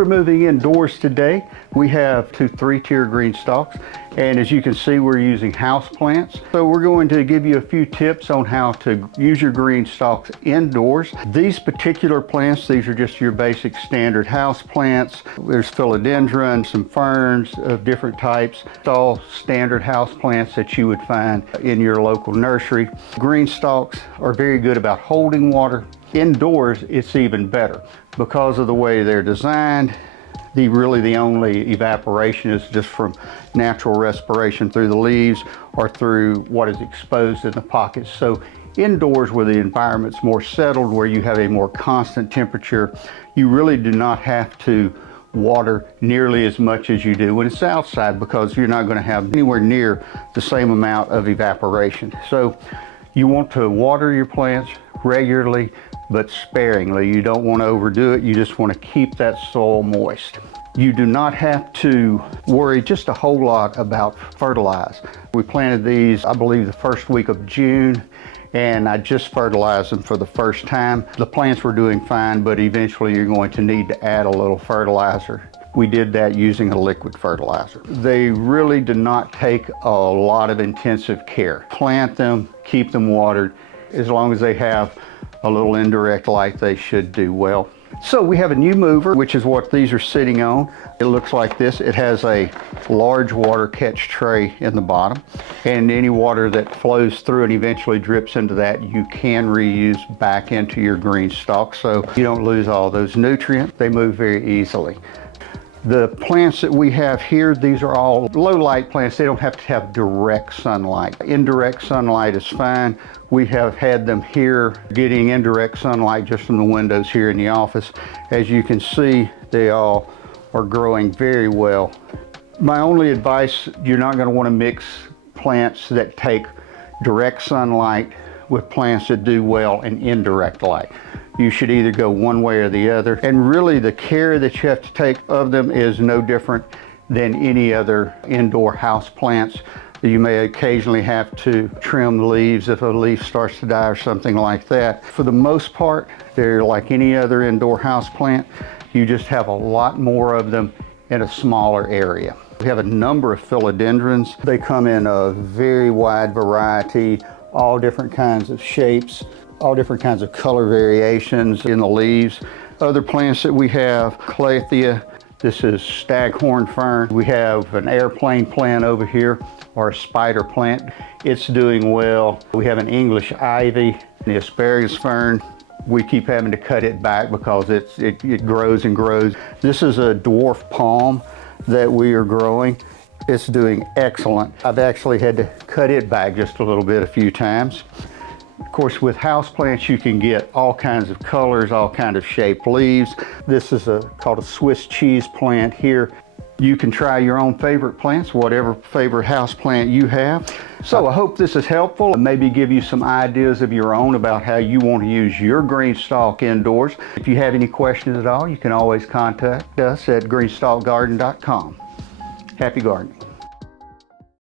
we're moving indoors today. We have two 3-tier green stalks, and as you can see, we're using houseplants. So we're going to give you a few tips on how to use your green stalks indoors. These particular plants, these are just your basic standard houseplants. There's philodendron, some ferns of different types. It's all standard houseplants that you would find in your local nursery. Green stalks are very good about holding water. Indoors, it's even better because of the way they're designed. Really the only evaporation is just from natural respiration through the leaves or through what is exposed in the pockets. So indoors, where the environment's more settled, where you have a more constant temperature, you really do not have to water nearly as much as you do when it's outside, because you're not going to have anywhere near the same amount of evaporation. So you want to water your plants regularly, but sparingly. You don't want to overdo it. You just want to keep that soil moist. You do not have to worry just a whole lot about fertilize. We planted these, I believe, the first week of June, and I just fertilized them for the first time. The plants were doing fine, but eventually you're going to need to add a little fertilizer. We did that using a liquid fertilizer. They really do not take a lot of intensive care. Plant them, keep them watered. As long as they have a little indirect light, they should do well. So we have a new mover, which is what these are sitting on. It looks like this. It has a large water catch tray in the bottom, and any water that flows through and eventually drips into that, you can reuse back into your green stalk, so you don't lose all those nutrients. They move very easily. The plants that we have here, these are all low light plants. They don't have to have direct sunlight. Indirect sunlight is fine. We have had them here getting indirect sunlight just from the windows here in the office. As you can see, they all are growing very well. My only advice, you're not going to want to mix plants that take direct sunlight with plants that do well in indirect light. You should either go one way or the other. And really the care that you have to take of them is no different than any other indoor house plants. You may occasionally have to trim the leaves if a leaf starts to die or something like that. For the most part, they're like any other indoor house plant. You just have a lot more of them in a smaller area. We have a number of philodendrons. They come in a very wide variety, all different kinds of shapes, all different kinds of color variations in the leaves. Other plants that we have, Calathea, this is staghorn fern. We have an airplane plant over here, or a spider plant. It's doing well. We have an English ivy, the asparagus fern. We keep having to cut it back because it grows and grows. This is a dwarf palm that we are growing. It's doing excellent. I've actually had to cut it back just a little bit a few times. Of course, with houseplants, you can get all kinds of colors, all kinds of shaped leaves. This is called a Swiss cheese plant here. You can try your own favorite plants, whatever favorite house plant you have. So I hope this is helpful and maybe give you some ideas of your own about how you want to use your green stalk indoors. If you have any questions at all, you can always contact us at greenstalkgarden.com. Happy gardening.